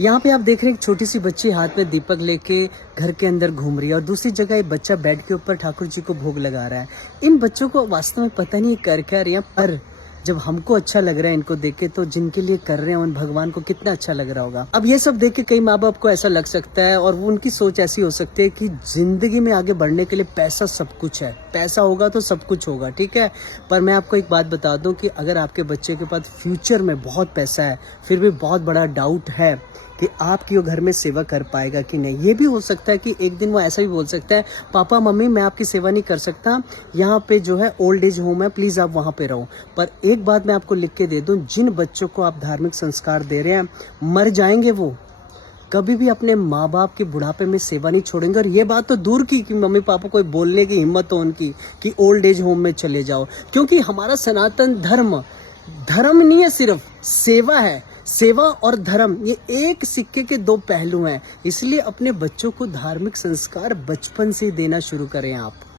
यहाँ पे आप देख रहे हैं एक छोटी सी बच्ची हाथ में दीपक लेके घर के अंदर घूम रही है और दूसरी जगह एक बच्चा बेड के ऊपर ठाकुर जी को भोग लगा रहा है। इन बच्चों को वास्तव में पता नहीं कर क्या रहे हैं, पर जब हमको अच्छा लग रहा है इनको देख के, तो जिनके लिए कर रहे हैं उन भगवान को कितना अच्छा लग रहा होगा। अब ये सब देख के कई माँ बाप को ऐसा लग सकता है और वो उनकी सोच ऐसी हो सकती है कि जिंदगी में आगे बढ़ने के लिए पैसा सब कुछ है, पैसा होगा तो सब कुछ होगा, ठीक है। पर मैं आपको एक बात बता दूं कि अगर आपके बच्चे के पास फ्यूचर में बहुत पैसा है, फिर भी बहुत बड़ा डाउट है कि आपकी वो घर में सेवा कर पाएगा कि नहीं। ये भी हो सकता है कि एक दिन वो ऐसा भी बोल सकता है, पापा मम्मी मैं आपकी सेवा नहीं कर सकता, यहाँ पे जो है ओल्ड एज होम है, प्लीज़ आप वहाँ पे रहो। पर एक बात मैं आपको लिख के दे दूँ, जिन बच्चों को आप धार्मिक संस्कार दे रहे हैं, मर जाएंगे वो, कभी भी अपने माँ बाप के बुढ़ापे में सेवा नहीं छोड़ेंगे। और ये बात तो दूर की कि मम्मी पापा को बोलने की हिम्मत हो उनकी कि ओल्ड एज होम में चले जाओ, क्योंकि हमारा सनातन धर्म धर्म नहीं है, सिर्फ सेवा है। सेवा और धर्म ये एक सिक्के के दो पहलू हैं, इसलिए अपने बच्चों को धार्मिक संस्कार बचपन से देना शुरू करें आप।